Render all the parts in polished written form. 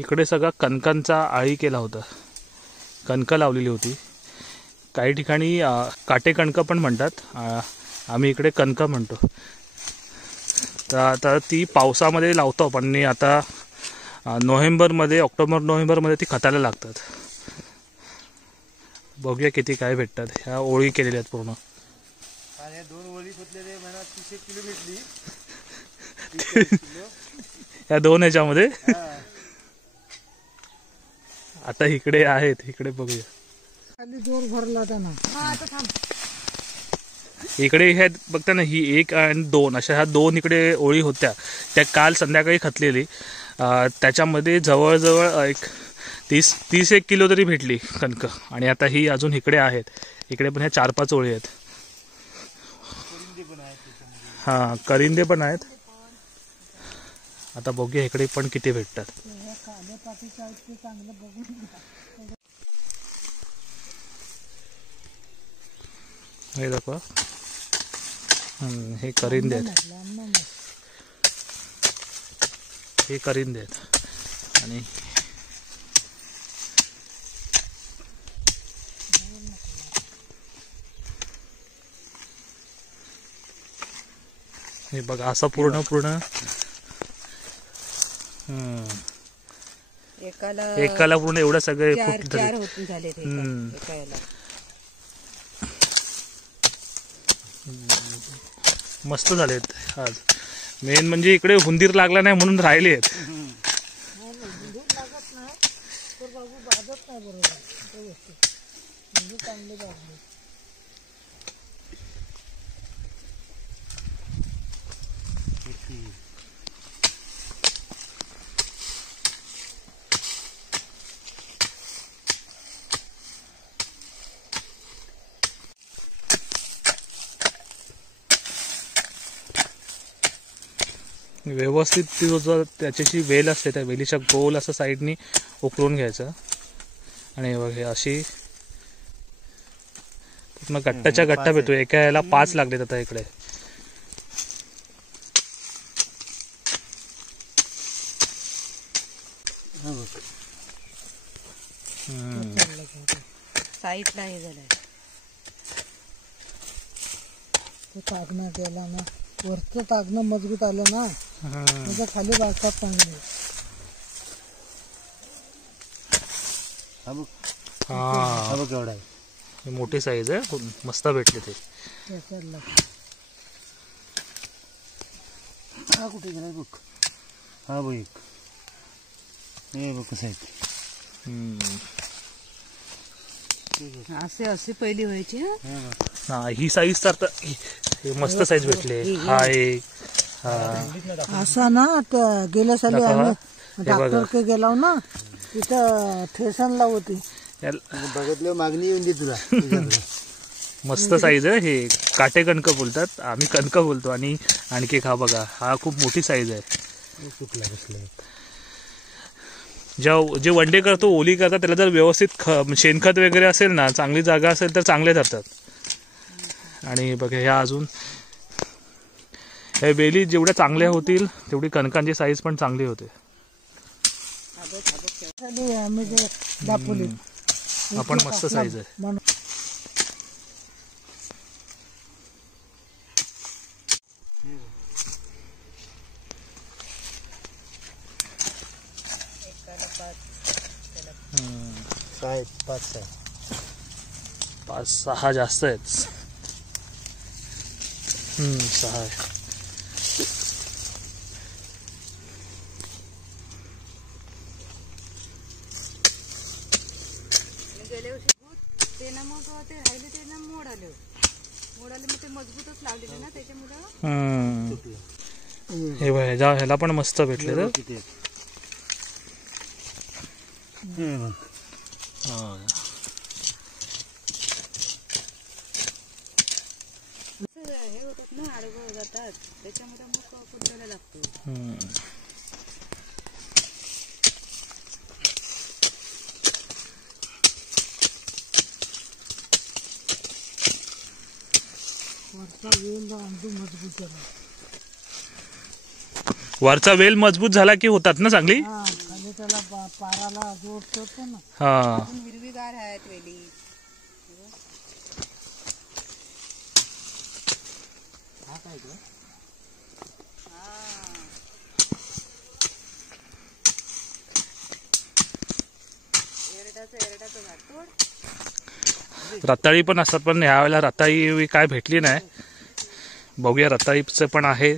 इकडे सगळा कणकांचा आळी केला होता, कणकं लावलेली होती. काही ठिकाणी काटे कणकं पण म्हणतात, आम्ही इकडे कणकं म्हणतो. तर आता ती पावसामध्ये लावतो आपण, आता नोव्हेंबरमध्ये, ऑक्टोबर नोव्हेंबरमध्ये ती खताला लागतात. बघूया किती काय भेटतात. ह्या ओळी केलेल्या आहेत पूर्ण. दोन ओळी खोदलेले म्हणा 30 किलो भेटली. या दोन ह्याच्यामध्ये आता इकडे आहेत, इकडे बघूया. खाली जोर भरला त्यांना. इकडे हे बघता ना, ही 1 आणि 2 अशा ह्या 2 इकडे ओळी होत्या. त्या काल संध्याकाळी खतलेली. त्याच्यामध्ये जवळजवळ एक 30-31 किलो तरी भेटली कणकं. आणि आता ही अजून इकडे आहेत. इकडे पण ह्या 4-5 ओळी आहेत. हां, करिंदे पण आहेत. आता बघूया इकडे पण किती भेटतात. हे दाखवा. हे करिंदे आहेत, हे करिंदे आहेत. आणि हे बघा असं पूर्ण एकाला पूर्ण एवढं सगळे झाले. मस्त झालेत आज. मेन म्हणजे इकडे हुंदीर लागला नाही म्हणून राहिले आहेत. व्यवस्थित ती जो त्याच्याशी वेल असते, त्या वेलीच्या गोल असं साईडनी उकळून घ्यायचं. आणि बघ अशी पूर्ण गट्टाच्या गट्टा भेटतो. एका याला 5 लागलेत आता इकडे. साईडला हे झालंय. तागणं केला ना, वरचं तागणं मजबूत आलं ना, त्याच्या खाली बागतात चांगले. हा बघ एवढा आहे, मोठी साईज आहे, मस्त भेटले ते. हा कुठे गेला बघ. हा बघ एक, हे बघ कसं आहे. असे पहिली व्हायची. हा ही साईज तर मस्त साईज भेटले. हा एक असा ना, गेल्या साली आम्ही डॉक्टर गेलो ना, तिथं ठेसनला होती. बघितलं मागणी येऊन दे तुला. मस्त साईज आहे. हे काटे कणकं बोलतात, आम्ही कणकं बोलतो. आणि आणखी एक हा बघा, हा खूप मोठी साईज आहे. जे वनडे करतो, ओली करतात, त्याला जर व्यवस्थित शेणखत वगैरे असेल ना, चांगली जागा असेल तर चांगले धरतात. आणि बघा ह्या अजून हे वेली जेवढ्या चांगल्या होतील तेवढी कणकांची साईज पण चांगली होते. आपण मस्त साईज आहे. साहेब 5-6 जास्त आहेत. 6 आहे. गेल्या वर्षी ते ना मग ते राहिले, ते ना मोड आले मग ते मजबूतच लागलेले ना त्याच्यामुळे. हे बघ ह्याला पण मस्त भेटले तर. हे होतात ना, आडवं जातात, त्याच्यामुळे मग कुठल्याला लागतो. वरचा वेल मजबूत झाला की होतात ना चांगली. खाली त्याला पाराला जोड ठेवतो ना. हा अजून हिरवीगार आहेत वेली. हा काय ग? एरडाचं झाड तोड. रताळी पण असतात, पण ह्यावेळेला रताळी काय भेटली नाही. बघूया रताळीचं पण आहे,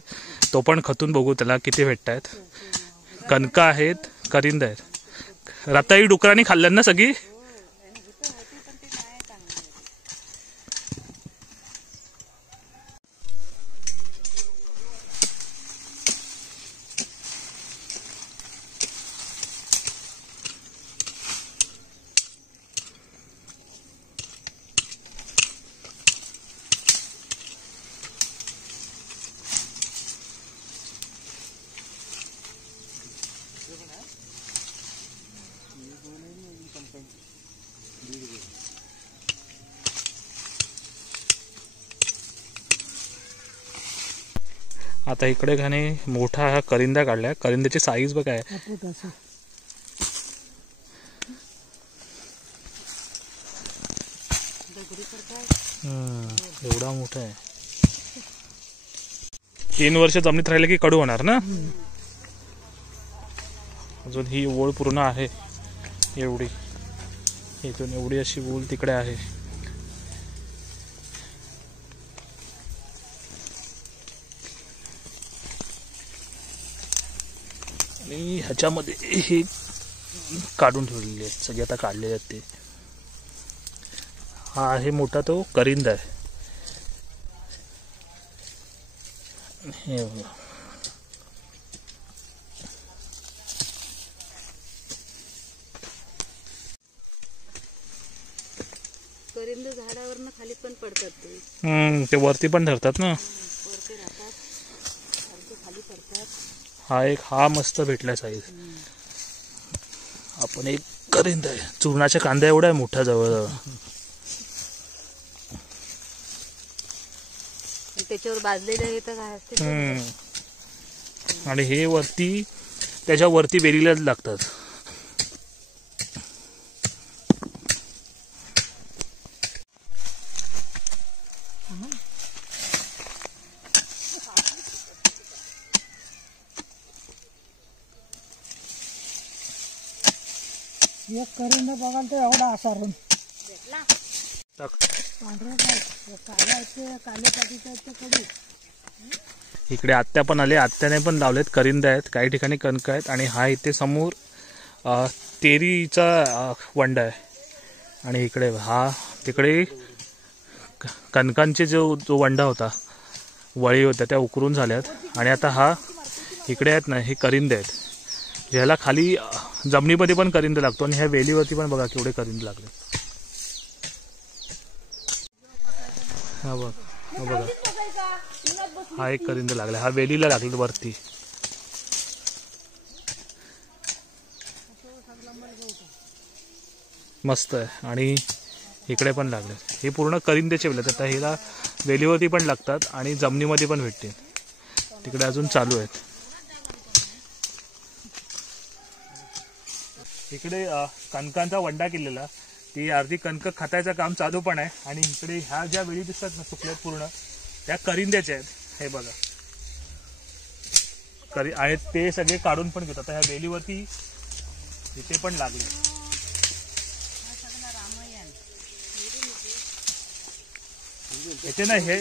तो पण खतून बघू त्याला किती भेटत आहेत. कणका आहेत, करिंद आहेत. रताळी डुकरांनी खाल्ल्यात ना सगळी. आता इकडे घाणे मोठा हा करिंदा काढलाय. करिंद्याची साईज बघ आहे. कापूट असं. एवढा मोठा आहे. 3 वर्ष जमिनीत राहिले की कडू होणार ना. अजून ही ओळ पूर्ण आहे एवढी. इथून एवढी अशी ओळ तिकडे आहे. आणि ह्याच्यामध्ये हे काढून ठेवलेले आहेत सगळे, आता काढलेले आहेत ते. हा आहे मोठा तो करिंद आहे. हे बघा. करिंद झाडावरनं खाली पण पडतात ते. ते वरती पण धरतात ना. वरती राहतात, खाली पडतात. हा एक हा मस्त भेटला साईज. आपण एक करिंद आहे. चूर्णाच्या कांदा एवढा आहे मोठा जवळ. त्याच्यावर भाजलेले हे तर काय असते. आणि हे वरती त्याच्या वरती वेलीला लागतात. एक करिंद बघाल तर एवढा असा रून टाक. पांढरे काय काळे आहेत ते, काळे पाटीचे आहेत ते कडू. इकडे आत्या पण आले. आत्याने पण लावलेत करिंद आहेत, काही ठिकाणी कणक आहेत. आणि हा इथे समोर तेरीचा वंडा आहे. आणि इकडे हा तिकडे कणकांचे जो वंडा होता, वळी होत्या त्या उकरून झाल्यात. आणि आता हा इकडे आहेत ना, हे करिंद आहेत. ह्याला खाली जमिनीमध्ये पण करिंद लागतो. आणि ह्या वेलीवरती पण बघा केवढे करिंद लागले. हा बघ, हा बघा, हा एक करिंद लागला. हा वेलीला लागला वरती. मस्त आहे. आणि इकडे पण लागले. हे पूर्ण करिंद्याचे वेल आहेत. आता हिला वेलीवरती पण लागतात आणि जमिनीमध्ये पण भेटतील. तिकडे अजून चालू आहेत. इकडे कणकांचा वंडा केलेला, ती अर्धी कणक खतायचं काम चालू पण आहे. आणि इकडे ह्या ज्या वेळी दिसतात ना सुकल्यात पूर्ण, त्या करिंद्याच्या आहेत. हे बघा आहेत ते सगळे काढून पण घेतात. आता ह्या वेलीवरती इथे पण लागले. याचे ना हे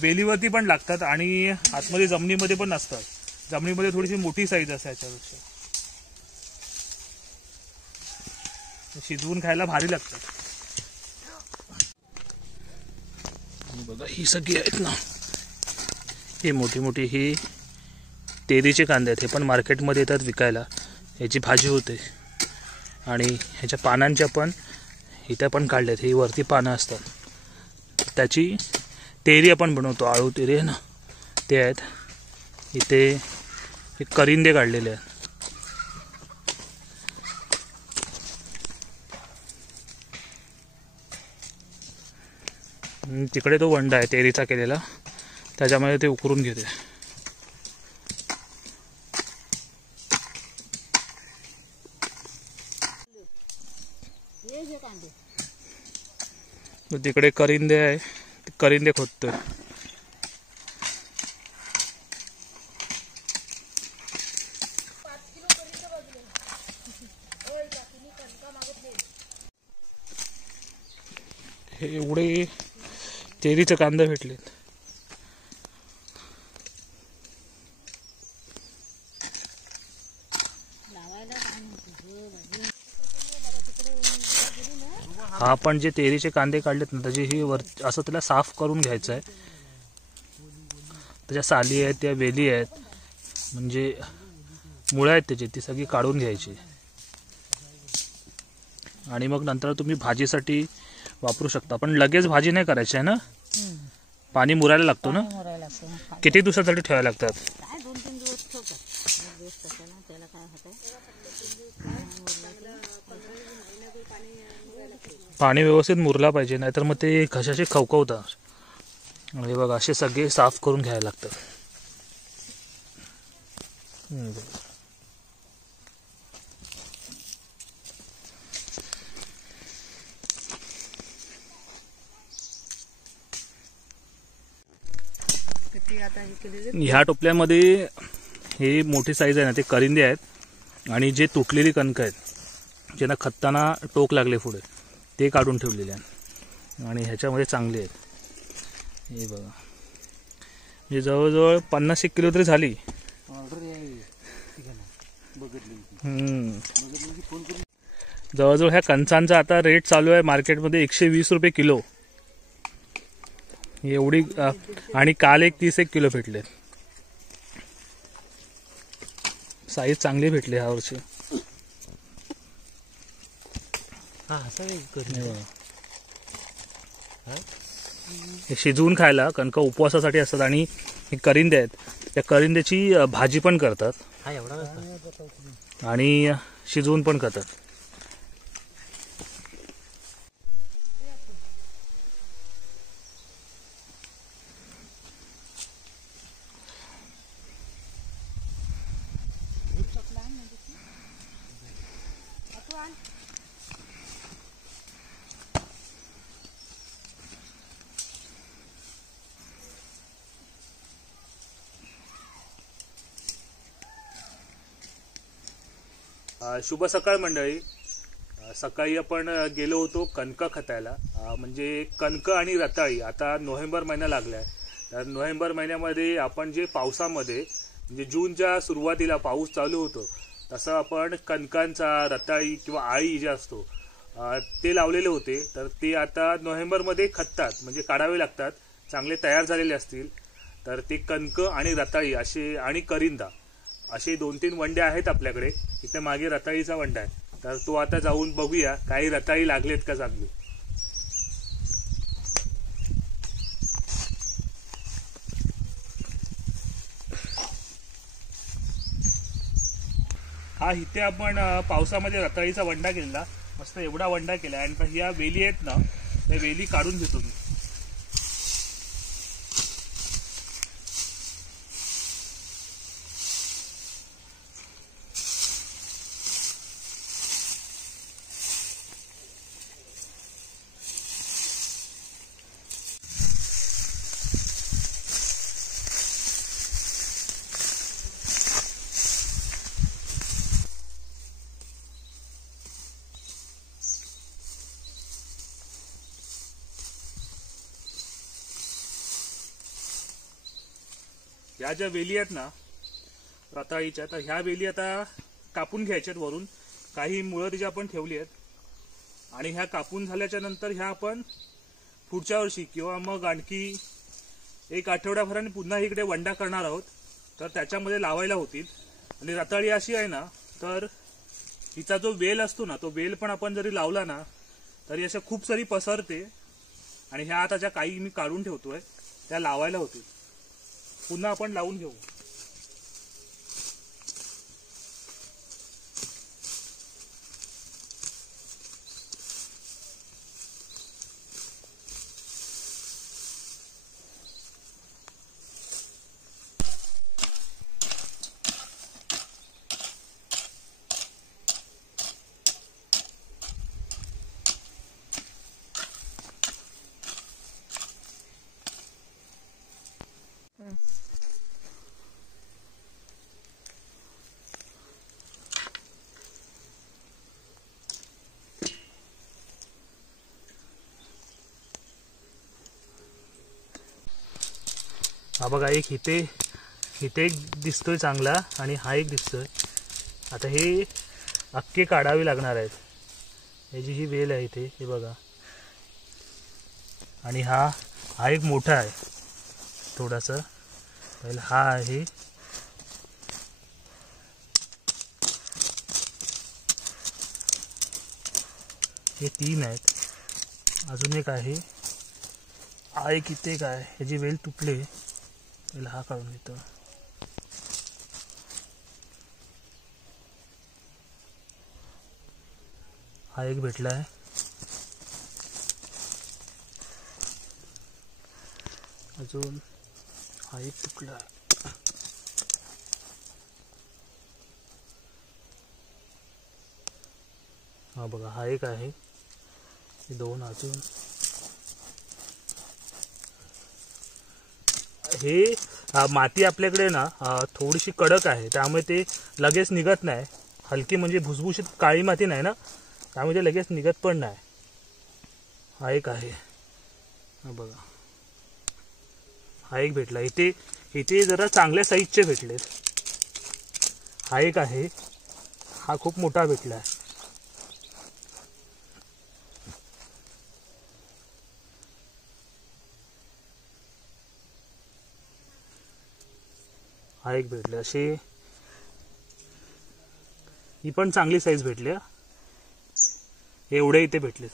वेलीवरती पण लागतात आणि आतमध्ये जमिनीमध्ये पण नसतात. जमिनीमध्ये थोडीशी मोठी साईज असते याच्यापेक्षा. शिजवून खायला भारी लागतात. बघा ही सगळी आहेत ना, ही मोठी मोठी ही तेरीचे कांदे आहेत. हे पण मार्केटमध्ये येतात विकायला. याची भाजी होते. आणि ह्याच्या पानांच्या पण इथे पण काढल्यात. ही वरती पानं असतात, त्याची तेरी आपण बनवतो. आळू तेरी आहे ना, ते आहेत. इथे हे करिंदे काढलेले आहेत. तिकडे तो वंडा आहे तेरीचा केलेला, त्याच्यामध्ये ते उकरून घेते. तिकडे करिंदे आहे, ते करिंदे खोदतोय. हे एवढे तेरीचे कांदे भेटलेत. हा आपण जे तेरीचे कांदे काढलेत ना त्याची ही वर असं त्याला साफ करून घ्यायचं आहे. त्याच्या साली आहेत, त्या वेली आहेत, म्हणजे मुळं आहेत त्याची, ती सगळी काढून घ्यायची. आणि मग नंतर तुम्ही भाजीसाठी वापरू शकता. पण लगेच भाजी नाही करायची आहे ना, पाणी मुरायला लागतो ना. किती दिवसासाठी ठेवायला लागतात? 2-3 दिवस ठेवतात. त्याला काय होतंय, पाणी व्यवस्थित मुरला पाहिजे, नाहीतर मग ते घशाचे खवखवतात. हे बघा असे सगळे साफ करून घ्यायला लागतात. ह्या टोपल्यामध्ये हे मोठी साईज आहे ना, ते करिंदे आहेत. आणि जे तुटलेली कणकं आहेत, ज्यांना खत्ताना टोक लागले पुढे, ते काढून ठेवलेले आहेत. आणि ह्याच्यामध्ये चांगले आहेत. हे बघा, म्हणजे जवळजवळ 50-1 किलो तरी झाली. जवळजवळ ह्या कणसांचा आता रेट चालू आहे मार्केटमध्ये 120 रुपये किलो. एवढी. आणि काल 30-1 किलो भेटले. साईज चांगली भेटली ह्या वर्षी. हे शिजवून खायला कणक उपवासासाठी असतात. आणि हे करिंदे आहेत, त्या करिंद्याची भाजी पण करतात आणि शिजवून पण खातात. शुभ सकाळ मंडळी. सकाळी आपण गेलो होतो कणक खतायला. म्हणजे कणक आणि रताळी आता नोव्हेंबर महिना लागलाय, तर नोव्हेंबर महिन्यामध्ये आपण जे पावसामध्ये म्हणजे जूनच्या सुरुवातीला पाऊस चालू होतो तसं आपण कणकांचा, रताळी किंवा आळी जे असतो ते लावलेले होते. तर ते आता नोव्हेंबरमध्ये खततात, म्हणजे काढावे लागतात. चांगले तयार झालेले असतील तर ते कणक आणि रताळी असे आणि करिंदा असे 2-3 वंडे आहेत आपल्याकडे. इथे मागे रताळीचा वंडा आहे, तर तो आता जाऊन बघूया काही रताळी लागलेत का चांगली. हा इथे आपण पावसामध्ये रताळीचा वंडा केला, मस्त एवढा वंडा केला. आणि ह्या वेली आहेत ना, त्या वेली काढून घेतो मी. ह्या ज्या वेली आहेत ना रताळीच्या, तर ह्या वेली आता कापून घ्यायच्यात वरून. काही मुळं तिची आपण ठेवली आहेत. आणि ह्या कापून झाल्याच्या नंतर ह्या आपण पुढच्या वर्षी किंवा मग आणखी 1 आठवड्याभराने पुन्हा इकडे वंडा करणार आहोत, तर त्याच्यामध्ये लावायला होतील. आणि रताळी अशी आहे ना, तर हिचा जो वेल असतो ना, तो वेल पण आपण जरी लावला ना तरी अशा खूप सारी पसरते. आणि ह्या आता ज्या काही मी काढून ठेवतोय त्या लावायला होतील. पुन्हा आपण लावून घेऊ. हा बघा एक इथे एक दिसतोय चांगला आणि हा एक दिसतोय. आता हे अख्खे काढावे लागणार आहेत. ह्याची ही वेल आहे इथे, हे बघा. आणि हा एक मोठा आहे थोडासा. पहिला हा आहे, हे 3 आहेत. अजून एक आहे, हा एक इथे काय ह्याची वेल तुटले. पहिला हा काढून घेतो. हा एक भेटला आहे. अजून हा एक तुकडा. हा बघा हा एक आहे. हे 2 अजून. हे माती आपल्याकडे ना थोडीशी कडक आहे, त्यामुळे ते लगेच निघत नाही. हलकी म्हणजे भुसभुशीत काळी माती नाही ना, त्यामुळे ते लगेच निघत पण नाही. हा एक आहे. हा बघा हा एक भेटला. इथे जरा चांगल्या साईजचे भेटलेत. हा एक आहे. हा खूप मोठा भेटला आहे. हा एक भेटले. असे ही पण चांगली साईज भेटली. एवढे इथे भेटलेत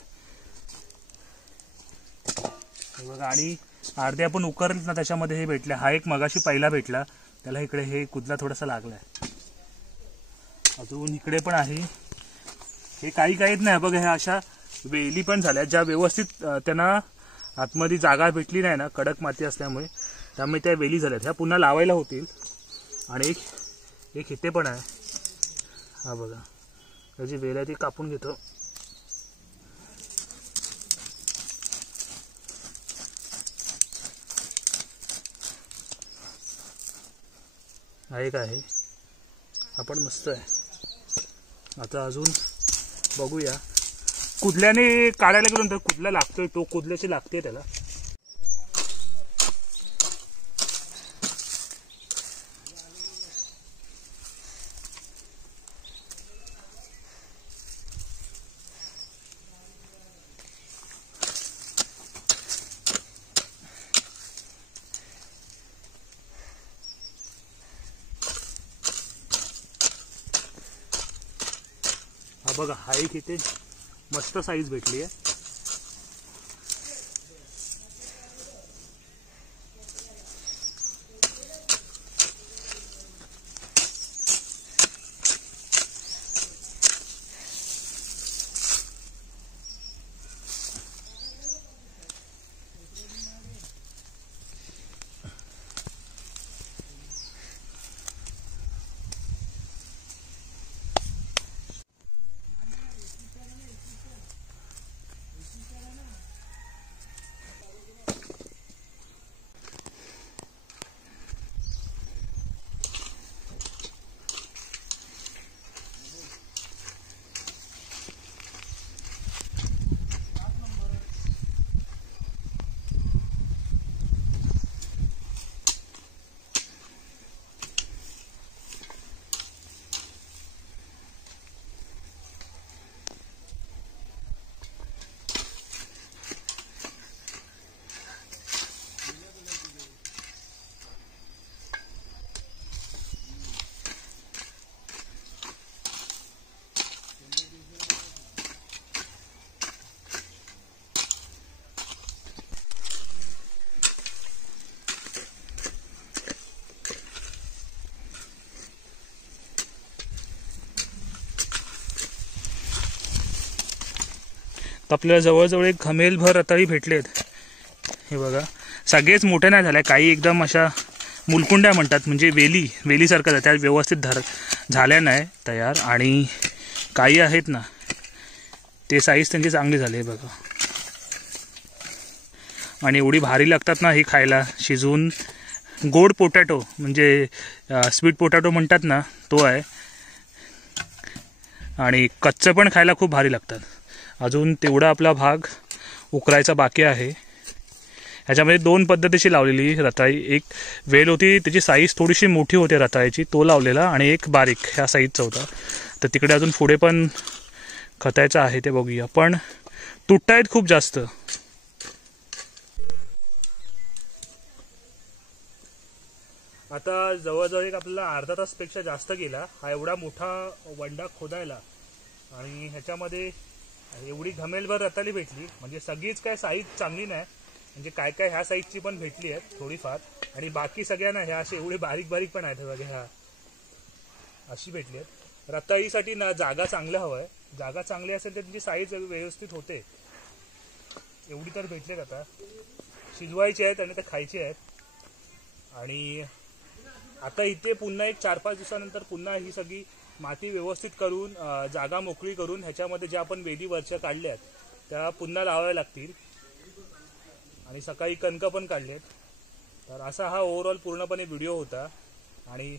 बघा. आणि अर्धे आपण उकरले ना त्याच्यामध्ये हे भेटले. हा एक मगाशी पहिला भेटला, त्याला इकडे हे कुदला थोडासा लागलाय. अजून इकडे पण आहे. हे काहीच नाही बघा. ह्या अशा वेली पण झाल्या ज्या व्यवस्थित त्यांना आतमध्ये जागा भेटली नाही ना, कडक माती असल्यामुळे, त्यामुळे त्या वेली झाल्यात. ह्या पुन्हा लावायला होतील. आणि एक इथे पण आहे. हा बघा त्याची वेल आहे ती कापून घेतो. हा एक आहे. हा पण मस्त आहे. आता अजून बघूया. कुदल्याने काढायला गेलो तर कुदला लागतोय, तो कुदल्याची लागते त्याला. बघा हा एक इथे मस्त साईज भेटली आहे. आपल्याला जवळजवळ एक घमेलभर रताळी भेटलेत. हे बघा सगळेच मोठे नाही झाले, काही एकदम अशा मुलकुंड्या म्हणतात, म्हणजे वेलीसारखं त्या व्यवस्थित झाल्या नाही तयार. आणि काही आहेत ना ते साईज त्यांची चांगली झाली बघा. आणि एवढी भारी लागतात ना ही खायला, शिजवून. गोड पोटॅटो म्हणजे स्वीट पोटॅटो म्हणतात ना तो आहे. आणि कच्चं पण खायला खूप भारी लागतात. अजून तेवढा आपला भाग उकरायचा बाकी आहे. ह्याच्यामध्ये 2 पद्धतीची लावलेली रताळी. एक वेल होती, त्याची साईज थोडीशी मोठी होती रताळीची, तो लावलेला, आणि एक बारीक ह्या साईजचा होता. तर तिकडे अजून पुढे पण खतायचं आहे, ते बघूया. पण तुटतायत खूप जास्त. आता जवळजवळ एक आपल्याला अर्धा तासपेक्षा जास्त गेला हा एवढा मोठा वंडा खोदायला, आणि ह्याच्यामध्ये एवढी घमेलभर रताळी भेटली. म्हणजे सगळीच काय साईज चांगली नाही, म्हणजे काय काय ह्या साईजची पण भेटली आहेत थोडीफार, आणि बाकी सगळ्यांना ह्या अशी एवढी बारीक बारीक पण आहेत बघा, ह्या अशी भेटली आहेत. रताळीसाठी ना जागा चांगल्या हवं आहे, जागा चांगली असेल तर त्यांची साईज व्यवस्थित होते. एवढी तर भेटलेत. आता शिजवायची आहेत आणि ते खायची आहेत. आणि आता इथे पुन्हा एक 4-5 दिवसानंतर पुन्हा ही सगळी माती व्यवस्थित करून जागा मोकळी करून ह्याच्यामध्ये ज्या आपण वेली वरच्या काढल्यात त्या पुन्हा लावाव्या लागतील. आणि सकाळी कणक पण काढलेत. तर असा हा ओव्हरऑल पूर्णपणे व्हिडिओ होता. आणि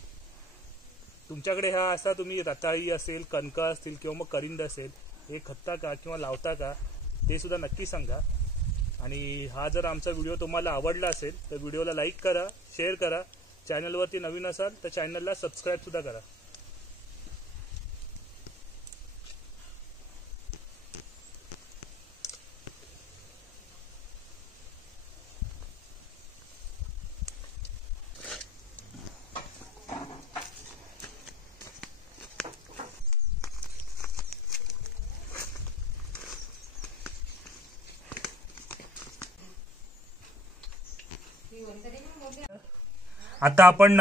तुमच्याकडे हा असा तुम्ही रताळी असेल, कणक असतील किंवा मग करिंद असेल, हे खत्ता का किंवा लावता का ते सुद्धा नक्की सांगा. आणि हा जर आमचा व्हिडिओ तुम्हाला आवडला असेल तर व्हिडिओला लाईक करा, शेअर करा. चॅनलवरती नवीन असाल तर चॅनलला सबस्क्राईब सुद्धा करा. आता आपण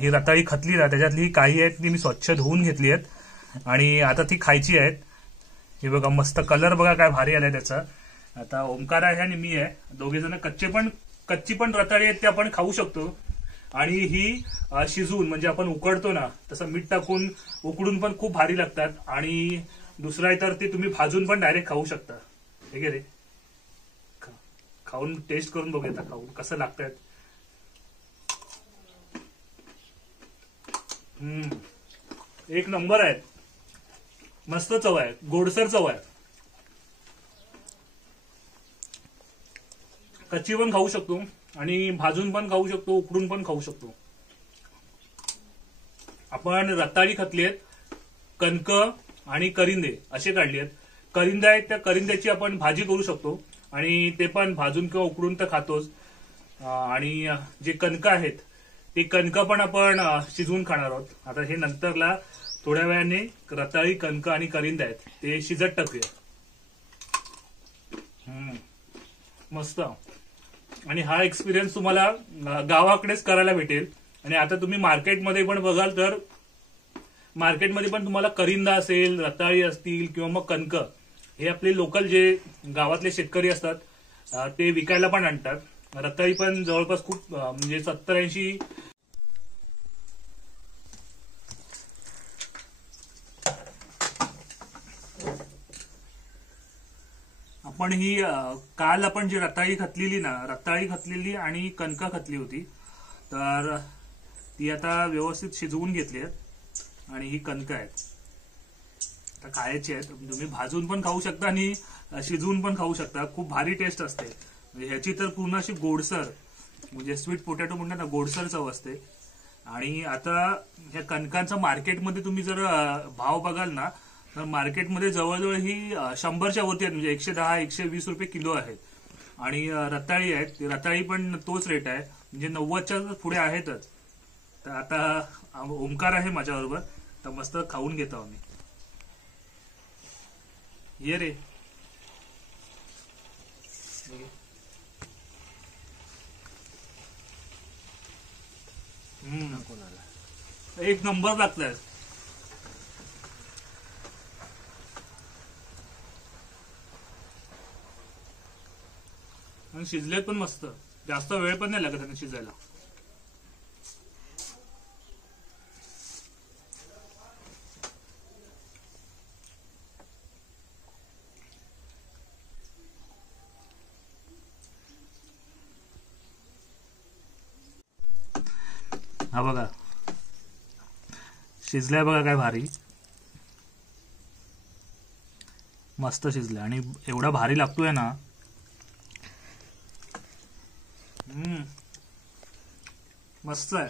ही रताळी खतली ना, त्याच्यातली काही आहेत ती मी स्वच्छ धुवून घेतली आहेत आणि आता ती खायची आहेत. हे बघा मस्त कलर बघा काय भारी आलाय त्याचा. आता ओमकार आहे आणि मी आहे, दोघे जण कच्ची पण रताळी आहेत ते आपण खाऊ शकतो. आणि ही शिजवून म्हणजे आपण उकडतो ना तसं मीठ टाकून उकडून पण खूप भारी लागतात. आणि दुसरं आहे तर ते तुम्ही भाजून पण डायरेक्ट खाऊ शकता. ठीक आहे रे, खाऊन टेस्ट करून बघूया खाऊन कसं लागतात. एक नंबर आहे, मस्त चव आहे, गोडसर चव आहे. कच्ची पण खाऊ शकतो आणि भाजून पण खाऊ शकतो, उकडून पण खाऊ शकतो. आपण रताळी खातली आहेत, कणक आणि करिंदे असे काढले आहेत. करिंदे आहेत त्या करिंद्याची आपण भाजी करू शकतो आणि ते पण भाजून किंवा उकडून तर खातोच. आणि जे कणक आहेत ते कणक पण आपण शिजवून खाणार आहोत. आता हे नंतरला थोड्या वेळाने रताळी, कणक आणि करिंद आहेत ते शिजत टाकूया. मस्त. आणि हा एक्सपिरियन्स तुम्हाला गावाकडेच करायला भेटेल. आणि आता तुम्ही मार्केटमध्ये पण बघाल तर मार्केटमध्ये पण तुम्हाला करिंदा असेल, रताळी असतील किंवा मग कणक हे आपले लोकल जे गावातले शेतकरी असतात ते विकायला पण आणतात. रताळी पण जवळपास खूप म्हणजे 70-80 आपण ही काल आपण जी रताळी खतलेली आणि कणका खतली होती तर ती आता व्यवस्थित शिजवून घेतली आहेत. आणि ही कणक आहेत आता खायची आहेत. तुम्ही भाजून पण खाऊ शकता आणि शिजवून पण खाऊ शकता. खूप भारी टेस्ट असते. म्हणजे ह्याची तर पूर्ण अशी गोडसर म्हणजे स्वीट पोटॅटो म्हणतात ना, गोडसर चव असते. आणि आता ह्या कणकांचा मार्केटमध्ये तुम्ही जर भाव बघाल ना तर मार्केटमध्ये जवळजवळ ही 100च्या वरती आहेत. म्हणजे 110-120 रुपये किलो आहेत. आणि रताळी आहेत, रताळी पण तोच रेट आहे, म्हणजे 90च्या पुढे आहेतच. तर आता ओमकार आहे माझ्याबरोबर, तर मस्त खाऊन घेतो आम्ही. ये रे. एक नंबर लागतंय. आणि शिजलेत पण मस्त, जास्त वेळ पण नाही लागत त्यांना शिजायला. हा बघा शिजलाय बघा काय भारी, मस्त शिजलाय आणि एवढा भारी लागतोय ना. मस्त आहे.